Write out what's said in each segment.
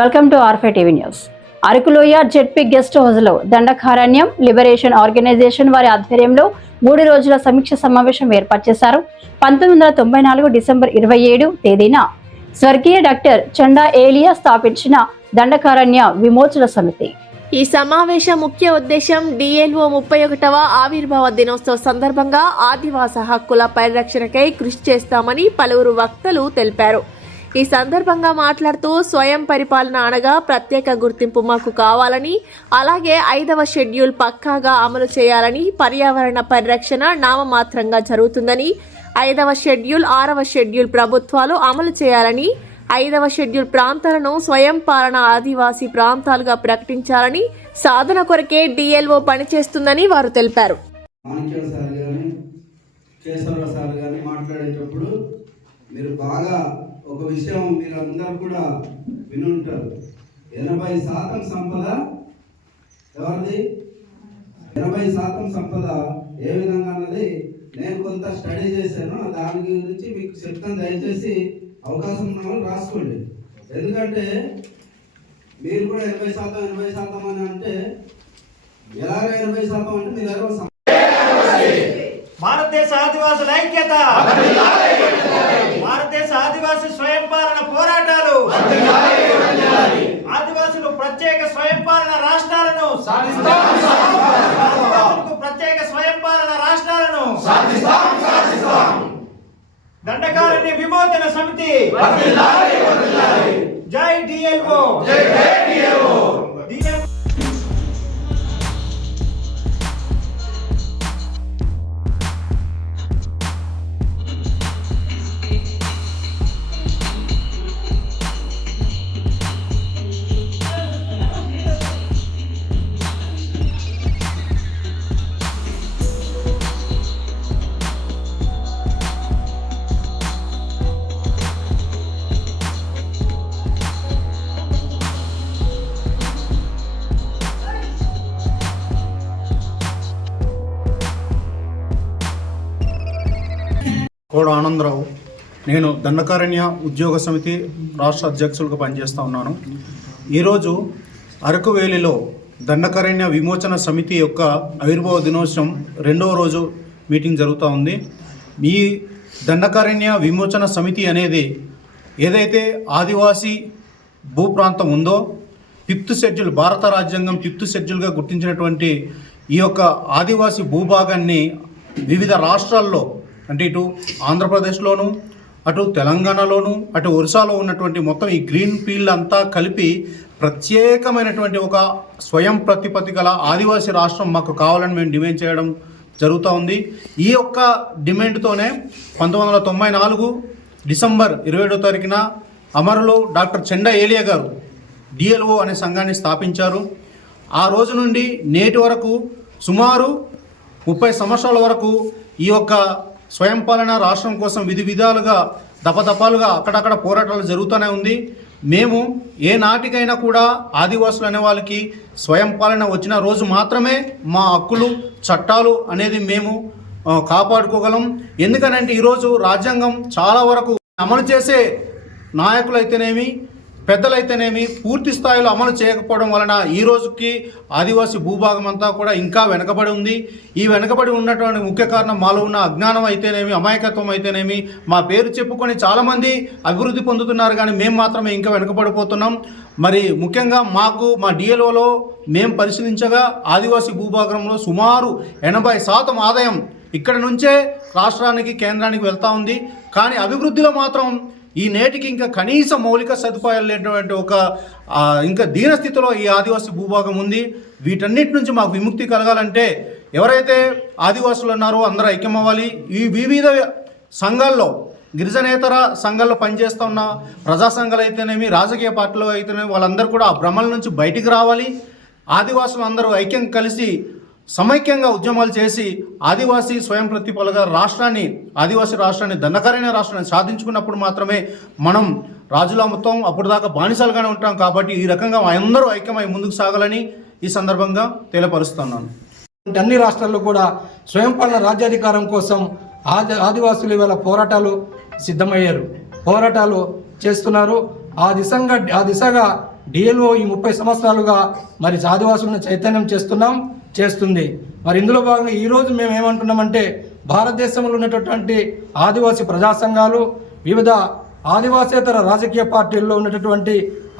Welcome to ఆర్ఫై TV news. Arakuloya ZP guest హౌస్లో Dandakaranyam liberation organisation వారి ఆధ్వర్యంలో 3 రోజుల సమీక్ష సమావేశం ఏర్పాటు చేశారు. 1994 డిసెంబర్ 27 తేదీన స్వర్గీయ డాక్టర్ చండా ఏలియా స్థాపించిన దండకారణ్య విమోచన సమితి. ఈ సమావేశం ముఖ్య ఉద్దేశం డిఎల్ఓ 31వ ఆవిర్భావ దినోత్సవ సందర్భంగా ఆదివాస హక్కుల పరిరక్షణకై కృషి చేస్తామని పలువురు వక్తలు తెలిపారు. ఈ సందర్భంగా మాట్లాడుతూ స్వయం పరిపాలన అనగా ప్రత్యేక గుర్తింపు మాకు కావాలని, అలాగే 5వ షెడ్యూల్ పక్కాగా అమలు చేయాలని, పర్యావరణ పరిరక్షణ నామమాత్రంగా జరుగుతుందని, 5వ షెడ్యూల్ 6వ షెడ్యూల్ ప్రభుత్వాలు అమలు చేయాలని, 5వ షెడ్యూల్ ప్రాంతాలను స్వయం పాలన ఆదివాసీ ప్రాంతాలుగా ప్రకటించాలని సాధన కొరకే డిఎల్ఓ పనిచేస్తుందని వారు తెలిపారు. మీరు బాగా ఒక విషయం మీరందరూ కూడా వినుంటారు. 80% సంపద ఎవరిది? 80% సంపద ఏ విధంగా అన్నది నేను కొంత స్టడీ చేశాను. దాని గురించి మీకు చెప్తాను. దయచేసి అవకాశం ఉన్న వాళ్ళు రాసుకోండి. ఎందుకంటే మీరు కూడా 80% అని అంటే ఎలాగ 80% అంటే మీ దగ్గర భారతదేశ ఆదివాసుల ఐక్యత, భారతదేశ ఆదివాసి స్వయం పాలన పోరాటాలు, ఆదివాసులు ప్రత్యేక స్వయం పాలన రాష్ట్రాలను ప్రత్యేక స్వయం పాలన రాష్ట్రాలను దండకారణ్య విమోచన సమితి జై డిఎల్ఓ. కోడ ఆనందరావు. నేను దండకారణ్య ఉద్యోగ సమితి రాష్ట్ర అధ్యక్షులుగా పనిచేస్తూ ఉన్నాను. ఈరోజు అరకువేలిలో దండకారణ్య విమోచన సమితి యొక్క ఆవిర్భావ దినోత్సవం 2వ రోజు మీటింగ్ జరుగుతూ ఉంది. ఈ దండకారణ్య విమోచన సమితి అనేది ఏదైతే ఆదివాసీ భూప్రాంతం ఉందో 5th షెడ్యూల్, భారత రాజ్యాంగం 5th షెడ్యూల్గా గుర్తించినటువంటి ఈ యొక్క ఆదివాసీ భూభాగాన్ని వివిధ రాష్ట్రాల్లో అంటే ఇటు ఆంధ్రప్రదేశ్లోను, అటు తెలంగాణలోను, అటు ఒరిస్సాలో ఉన్నటువంటి మొత్తం ఈ గ్రీన్ ఫీల్డ్ అంతా కలిపి ప్రత్యేకమైనటువంటి ఒక స్వయం ప్రతిపత్తి గల ఆదివాసీ రాష్ట్రం మాకు కావాలని మేము డిమాండ్ చేయడం జరుగుతూ ఉంది. ఈ యొక్క డిమాండ్తోనే 1994 డిసెంబర్ 27వ తారీఖున అమరులు డాక్టర్ చండా ఏలియా గారు డిఎల్ఓ అనే సంఘాన్ని స్థాపించారు. ఆ రోజు నుండి నేటి వరకు సుమారు 30 సంవత్సరాల వరకు ఈ యొక్క స్వయం పాలన రాష్ట్రం కోసం విధి విధాలుగా దపదపాలుగా అక్కడక్కడ పోరాటాలు జరుగుతూనే ఉంది. మేము ఏ నాటికైనా కూడా ఆదివాసులు అనే వాళ్ళకి స్వయం పాలన వచ్చిన రోజు మాత్రమే మా హక్కులు చట్టాలు అనేది మేము కాపాడుకోగలం. ఎందుకనంటే ఈరోజు రాజ్యాంగం చాలా వరకు అమలు చేసే నాయకులైతేనేమి పెద్దలైతేనేమి పూర్తి స్థాయిలో అమలు చేయకపోవడం వలన ఈ రోజుకి ఆదివాసీ భూభాగం అంతా కూడా ఇంకా వెనకబడి ఉంది. ఈ వెనకబడి ఉన్నటువంటి ముఖ్య కారణం మాలో ఉన్న అజ్ఞానం అయితేనేమి, అమాయకత్వం అయితేనేమి. మా పేరు చెప్పుకొని చాలామంది అభివృద్ధి పొందుతున్నారు, కానీ మేము మాత్రమే ఇంకా వెనకబడిపోతున్నాం. మరి ముఖ్యంగా మా డిఎల్ఓలో మేము పరిశీలించగా ఆదివాసీ భూభాగంలో సుమారు 80% ఆదాయం ఇక్కడ నుంచే రాష్ట్రానికి కేంద్రానికి వెళ్తూ ఉంది. కానీ అభివృద్ధిలో మాత్రం ఈ నేటికి ఇంకా కనీస మౌలిక సదుపాయాలు లేనటువంటి ఒక ఇంకా దీనస్థితిలో ఈ ఆదివాసీ భూభాగం ఉంది. వీటన్నిటి నుంచి మాకు విముక్తి కలగాలంటే ఎవరైతే ఆదివాసులు ఉన్నారో అందరూ ఐక్యమవ్వాలి. ఈ వివిధ సంఘాల్లో, గిరిజనేతర సంఘాల్లో పనిచేస్తూ ఉన్న ప్రజా సంఘాలు అయితేనేమి, రాజకీయ పార్టీలు అయితేనేమి, వాళ్ళందరూ కూడా ఆ భ్రమల నుంచి బయటికి రావాలి. ఆదివాసులు అందరూ ఐక్యం కలిసి సమైక్యంగా ఉద్యమాలు చేసి ఆదివాసీ స్వయం ప్రతిపలుగా ఆదివాసీ రాష్ట్రాన్ని దండకారణ్య రాష్ట్రాన్ని సాధించుకున్నప్పుడు మాత్రమే మనం రాజుల మొత్తం అప్పుడు దాకా బానిసలుగానే ఉంటాం. కాబట్టి ఈ రకంగా అందరూ ఐక్యమై ముందుకు సాగాలని ఈ సందర్భంగా తెలియపరుస్తున్నాను. అన్ని రాష్ట్రాల్లో కూడా స్వయం పాలన రాజ్యాధికారం కోసం ఆదివాసులు ఇవాళ పోరాటాలు సిద్ధమయ్యారు, పోరాటాలు చేస్తున్నారు. ఆ దిశగా డిఎల్ఓ ఈ 30 సంవత్సరాలుగా మరి ఆదివాసులను చైతన్యం చేస్తుంది. మరి ఇందులో భాగంగా ఈరోజు మేము ఏమంటున్నామంటే భారతదేశంలో ఉన్నటువంటి ఆదివాసీ ప్రజా సంఘాలు, వివిధ ఆదివాసేతర రాజకీయ పార్టీల్లో ఉన్నటువంటి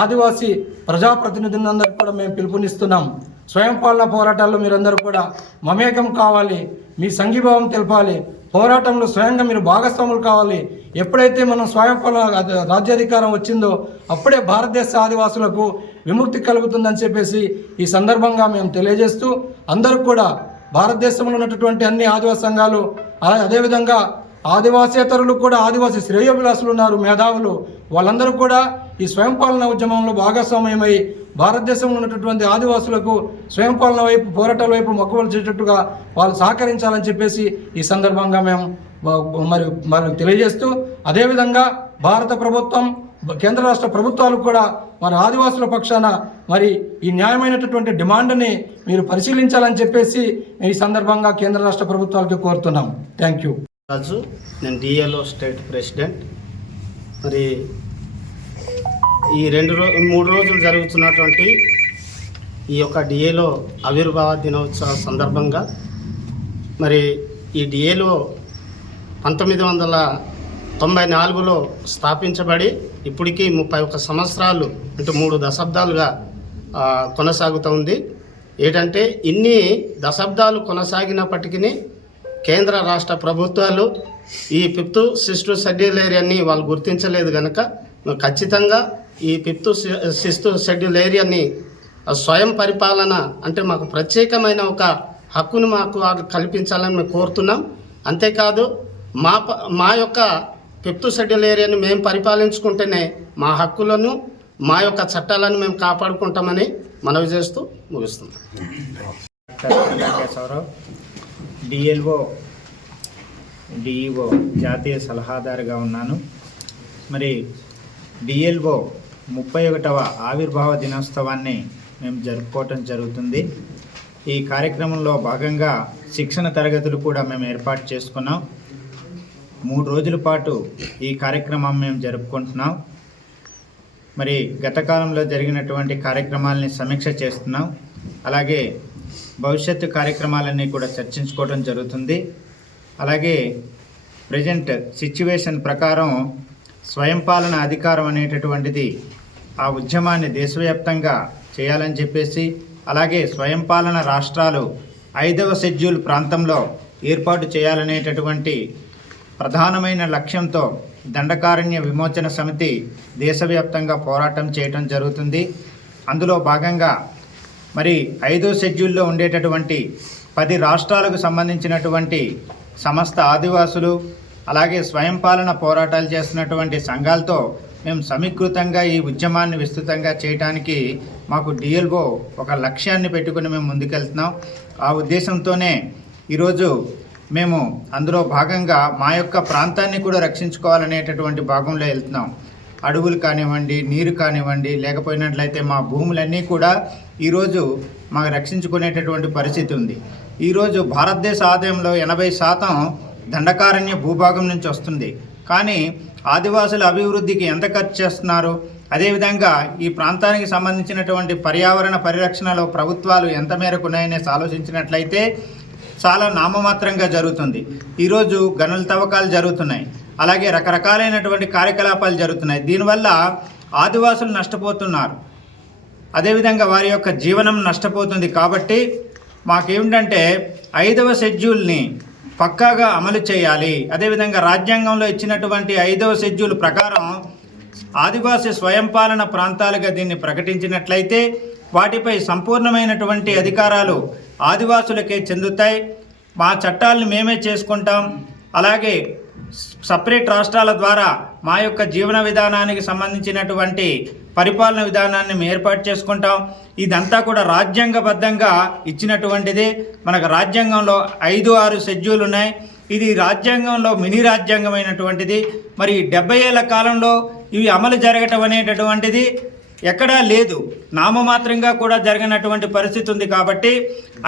ఆదివాసీ ప్రజాప్రతినిధులందరికీ కూడా మేము పిలుపునిస్తున్నాం. స్వయం పాలన పోరాటాల్లో మీరందరూ కూడా మమేకం కావాలి, మీ సంఘీభావం తెలపాలి, పోరాటంలో స్వయంగా మీరు భాగస్వాములు కావాలి. ఎప్పుడైతే మనం స్వయం పాలన రాజ్యాధికారం వచ్చిందో అప్పుడే భారతదేశ ఆదివాసులకు విముక్తి కలుగుతుందని చెప్పేసి ఈ సందర్భంగా మేము తెలియజేస్తూ, అందరూ కూడా భారతదేశంలో ఉన్నటువంటి అన్ని ఆదివాసీ సంఘాలు, అదేవిధంగా ఆదివాసేతరులు కూడా, ఆదివాసీ శ్రేయోభిలాసులు ఉన్నారు, మేధావులు, వాళ్ళందరూ కూడా ఈ స్వయం పాలన ఉద్యమంలో భాగస్వామ్యమై భారతదేశంలో ఉన్నటువంటి ఆదివాసులకు స్వయం పాలన వైపు, పోరాటాల వైపు మొక్కుబడి చేసేటట్టుగా వాళ్ళు సహకరించాలని చెప్పేసి ఈ సందర్భంగా మేము మరి తెలియజేస్తూ, అదేవిధంగా భారత ప్రభుత్వం, కేంద్ర రాష్ట్ర ప్రభుత్వాలు కూడా మన ఆదివాసుల పక్షాన మరి ఈ న్యాయమైనటువంటి డిమాండ్ని మీరు పరిశీలించాలని చెప్పేసి ఈ సందర్భంగా కేంద్ర రాష్ట్ర ప్రభుత్వాలకు కోరుతున్నాం. Thank you. రాజు, నేను డిఎల్ఓ స్టేట్ ప్రెసిడెంట్. మరి ఈ 3 రోజులు జరుగుతున్నటువంటి ఈ యొక్క డిఏలో ఆవిర్భావ దినోత్సవ సందర్భంగా మరి ఈ డిఏలో 1994లో స్థాపించబడి ఇప్పటికీ 31 సంవత్సరాలు, అంటే 3 దశాబ్దాలుగా కొనసాగుతూ ఏంటంటే ఇన్ని దశాబ్దాలు కొనసాగినప్పటికీ కేంద్ర రాష్ట్ర ప్రభుత్వాలు ఈ 5th 6th షెడ్యూల్ ఏరియాని వాళ్ళు గుర్తించలేదు కనుక ఖచ్చితంగా ఈ 5th 6th షెడ్యూల్ ఏరియాని స్వయం పరిపాలన, అంటే మాకు ప్రత్యేకమైన ఒక హక్కును మాకు కల్పించాలని మేము కోరుతున్నాం. అంతేకాదు మా యొక్క 5th షెడ్యూల్ ఏరియాని మేము పరిపాలించుకుంటేనే మా హక్కులను, మా యొక్క చట్టాలను మేము కాపాడుకుంటామని మనవి చేస్తూ ముగిస్తున్నాం. డిఎల్ఓ డిఈఓ జాతీయ సలహాదారుగా ఉన్నాను. మరి డిఎల్ఓ 31వ ఆవిర్భావ దినోత్సవాన్ని మేము జరుపుకోవటం జరుగుతుంది. ఈ కార్యక్రమంలో భాగంగా శిక్షణ తరగతులు కూడా మేము ఏర్పాటు చేసుకున్నాం. 3 రోజుల పాటు ఈ కార్యక్రమం మేము జరుపుకుంటున్నాం. మరి గత కాలంలో జరిగినటువంటి కార్యక్రమాలని సమీక్ష చేస్తున్నాం. అలాగే భవిష్యత్తు కార్యక్రమాలన్నీ కూడా చర్చించుకోవడం జరుగుతుంది. అలాగే ప్రజెంట్ సిచ్యువేషన్ ప్రకారం స్వయం పాలన అధికారం అనేటటువంటిది ఆ ఉద్యమాన్ని దేశవ్యాప్తంగా చేయాలని చెప్పేసి, అలాగే స్వయం పాలన రాష్ట్రాలు 5వ షెడ్యూల్ ప్రాంతంలో ఏర్పాటు చేయాలనేటటువంటి ప్రధానమైన లక్ష్యంతో దండకారణ్య విమోచన సమితి దేశవ్యాప్తంగా పోరాటం చేయటం జరుగుతుంది. అందులో భాగంగా మరి 5వ షెడ్యూల్లో ఉండేటటువంటి 10 రాష్ట్రాలకు సంబంధించినటువంటి సమస్త ఆదివాసులు, అలాగే స్వయం పాలన పోరాటాలు చేస్తున్నటువంటి సంఘాలతో మేము సమీకృతంగా ఈ ఉద్యమాన్ని విస్తృతంగా చేయడానికి మాకు డిఎల్ఓ ఒక లక్ష్యాన్ని పెట్టుకుని మేము ముందుకెళ్తున్నాం. ఆ ఉద్దేశంతోనే ఈరోజు మేము అందులో భాగంగా మా యొక్క ప్రాంతాన్ని కూడా రక్షించుకోవాలనేటటువంటి భాగంలో వెళ్తున్నాం. అడవులు కానివ్వండి, నీరు కానివ్వండి, లేకపోయినట్లయితే మా భూములన్నీ కూడా ఈరోజు మాకు రక్షించుకునేటటువంటి పరిస్థితి ఉంది. ఈరోజు భారతదేశ ఆదాయంలో 80% దండకారణ్య భూభాగం నుంచి వస్తుంది. కానీ ఆదివాసుల అభివృద్ధికి ఎంత ఖర్చు చేస్తున్నారు, అదేవిధంగా ఈ ప్రాంతానికి సంబంధించినటువంటి పర్యావరణ పరిరక్షణలో ప్రభుత్వాలు ఎంత మేరకు ఉన్నాయనేసి ఆలోచించినట్లయితే చాలా నామమాత్రంగా జరుగుతుంది. ఈరోజు గనుల తవ్వకాలు జరుగుతున్నాయి, అలాగే రకరకాలైనటువంటి కార్యకలాపాలు జరుగుతున్నాయి. దీనివల్ల ఆదివాసులు నష్టపోతున్నారు, అదేవిధంగా వారి యొక్క జీవనం నష్టపోతుంది. కాబట్టి మాకేమిటంటే 5వ షెడ్యూల్ని పక్కాగా అమలు చేయాలి. అదేవిధంగా రాజ్యాంగంలో ఇచ్చినటువంటి 5వ షెడ్యూల్ ప్రకారం ఆదివాసీ స్వయం పాలన ప్రాంతాలుగా దీన్ని ప్రకటించినట్లయితే వాటిపై సంపూర్ణమైనటువంటి అధికారాలు ఆదివాసులకే చెందుతాయి. మా చట్టాలను మేమే చేసుకుంటాం. అలాగే సపరేట్ రాష్ట్రాల ద్వారా మా యొక్క జీవన విధానానికి సంబంధించినటువంటి పరిపాలన విధానాన్ని మేము ఏర్పాటు చేసుకుంటాం. ఇదంతా కూడా రాజ్యాంగబద్ధంగా ఇచ్చినటువంటిది. మనకు రాజ్యాంగంలో 5-6 షెడ్యూల్ ఉన్నాయి. ఇది రాజ్యాంగంలో మినీ రాజ్యాంగమైనటువంటిది. మరి 70 ఏళ్ల కాలంలో ఇవి అమలు జరగటం అనేటటువంటిది ఎక్కడా లేదు, నామమాత్రంగా కూడా జరగనటువంటి పరిస్థితి ఉంది. కాబట్టి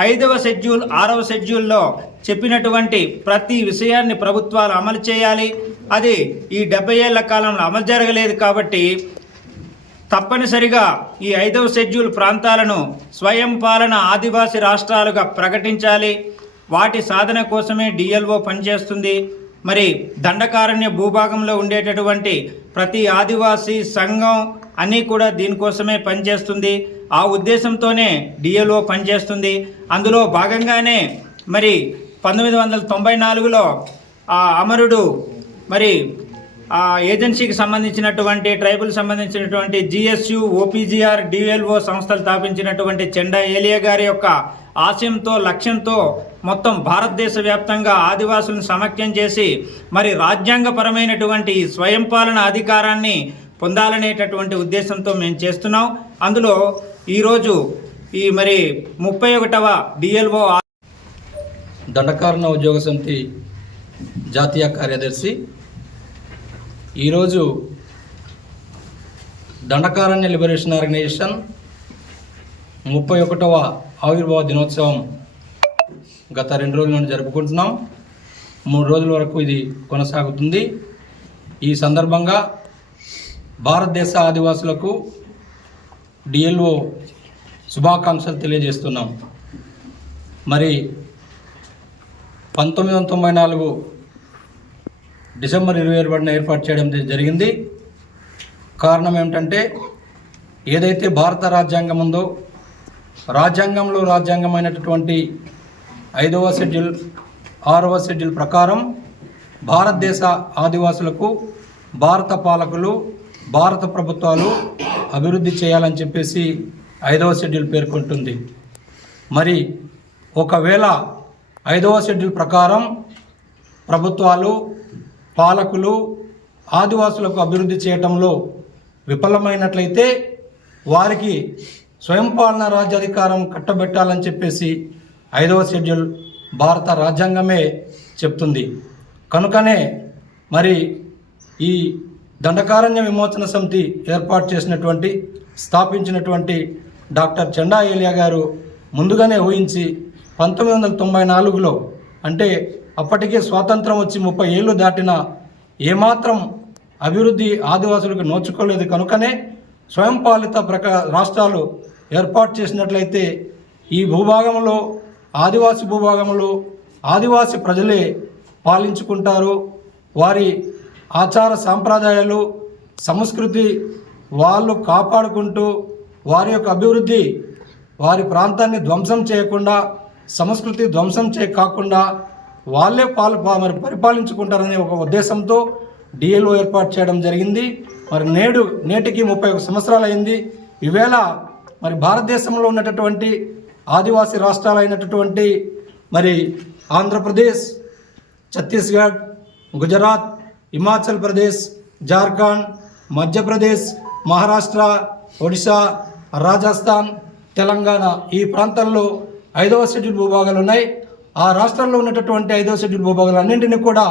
5వ షెడ్యూల్ 6వ షెడ్యూల్లో చెప్పినటువంటి ప్రతి విషయాన్ని ప్రభుత్వాలు అమలు చేయాలి. అది ఈ 70 ఏళ్ల కాలంలో అమలు జరగలేదు. కాబట్టి తప్పనిసరిగా ఈ 5వ షెడ్యూల్ ప్రాంతాలను స్వయం పాలన ఆదివాసీ రాష్ట్రాలుగా ప్రకటించాలి. వాటి సాధన కోసమే డిఎల్ఓ పనిచేస్తుంది. మరి దండకారణ్య భూభాగంలో ఉండేటటువంటి ప్రతి ఆదివాసీ సంఘం అన్నీ కూడా దీనికోసమే పనిచేస్తుంది. ఆ ఉద్దేశంతోనే డిఎల్ఓ పనిచేస్తుంది. అందులో భాగంగానే మరి 1994లో ఆ అమరుడు మరి ఆ ఏజెన్సీకి సంబంధించినటువంటి ట్రైబల్ సంబంధించినటువంటి జిఎస్యు, ఓపీజీఆర్, డిఎల్ఓ సంస్థలు స్థాపించినటువంటి చెండా ఏలియా గారి యొక్క ఆశయంతో, లక్ష్యంతో మొత్తం భారతదేశ వ్యాప్తంగా ఆదివాసులను సమైక్యం చేసి మరి రాజ్యాంగపరమైనటువంటి స్వయం పాలన అధికారాన్ని పొందాలనేటటువంటి ఉద్దేశంతో మేము చేస్తున్నాం. అందులో ఈరోజు ఈ మరి 31వ డిఎల్ఓ దండకారణ్య ఉద్యోగ సమితి జాతీయ కార్యదర్శి ఈరోజు దండకారణ్య లిబరేషన్ ఆర్గనైజేషన్ 31వ ఆవిర్భావ దినోత్సవం గత 2 రోజుల నుండి జరుపుకుంటున్నాం. 3 రోజుల వరకు ఇది కొనసాగుతుంది. ఈ సందర్భంగా భారతదేశ ఆదివాసులకు డిఎల్ఓ శుభాకాంక్షలు తెలియజేస్తున్నాం. మరి 1994 డిసెంబర్ 27న ఏర్పాటు చేయడం జరిగింది. కారణం ఏమిటంటే ఏదైతే భారత రాజ్యాంగం ఉందో రాజ్యాంగంలో రాజ్యాంగమైనటువంటి 5వ షెడ్యూల్ 6వ షెడ్యూల్ ప్రకారం భారతదేశ ఆదివాసులకు భారత పాలకులు, భారత ప్రభుత్వాలు అభివృద్ధి చేయాలని చెప్పేసి 5వ షెడ్యూల్ పేర్కొంటుంది. మరి ఒకవేళ 5వ షెడ్యూల్ ప్రకారం ప్రభుత్వాలు, పాలకులు ఆదివాసులకు అభివృద్ధి చేయటంలో విఫలమైనట్లయితే వారికి స్వయం పాలన రాజ్యాధికారం కట్టబెట్టాలని చెప్పేసి 5వ షెడ్యూల్ భారత రాజ్యాంగమే చెప్తుంది. కనుకనే మరి ఈ దండకారణ్య విమోచన సమితి ఏర్పాటు చేసినటువంటి, స్థాపించినటువంటి డాక్టర్ చెండా ఏలియా గారు ముందుగానే ఊహించి 1994లో అంటే అప్పటికే స్వాతంత్రం వచ్చి 30 ఏళ్ళు దాటినా ఏమాత్రం అభివృద్ధి ఆదివాసులకు నోచుకోలేదు. కనుకనే స్వయం పాలిత రాష్ట్రాలు ఏర్పాటు చేసినట్లయితే ఈ భూభాగంలో, ఆదివాసి భూభాగంలో ఆదివాసి ప్రజలే పాలించుకుంటారు. వారి ఆచార సాంప్రదాయాలు, సంస్కృతి వాళ్ళు కాపాడుకుంటూ వారి యొక్క అభివృద్ధి, వారి ప్రాంతాన్ని ధ్వంసం చేయకుండా, సంస్కృతి ధ్వంసం కాకుండా వాళ్ళే మరి పరిపాలించుకుంటారనే ఒక ఉద్దేశంతో డిఎల్ఓ ఏర్పాటు చేయడం జరిగింది. మరి నేటికి 31 సంవత్సరాలు అయింది. ఈవేళ మరి భారతదేశంలో ఉన్నటువంటి ఆదివాసీ రాష్ట్రాలు అయినటువంటి మరి ఆంధ్రప్రదేశ్, ఛత్తీస్గఢ్, గుజరాత్, హిమాచల్ ప్రదేశ్, జార్ఖండ్, మధ్యప్రదేశ్, మహారాష్ట్ర, ఒడిశా, రాజస్థాన్, తెలంగాణ ఈ ప్రాంతాల్లో 5వ షెడ్యూల్ భూభాగాలు ఉన్నాయి. ఆ రాష్ట్రాల్లో ఉన్నటువంటి 5వ షెడ్యూల్ భూభాగాలన్నింటినీ కూడా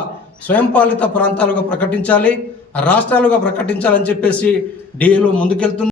స్వయం పాలిత ప్రాంతాలుగా ప్రకటించాలి, రాష్ట్రాలుగా ప్రకటించాలని చెప్పేసి డిఎల్ఓ ముందుకెళ్తుంది.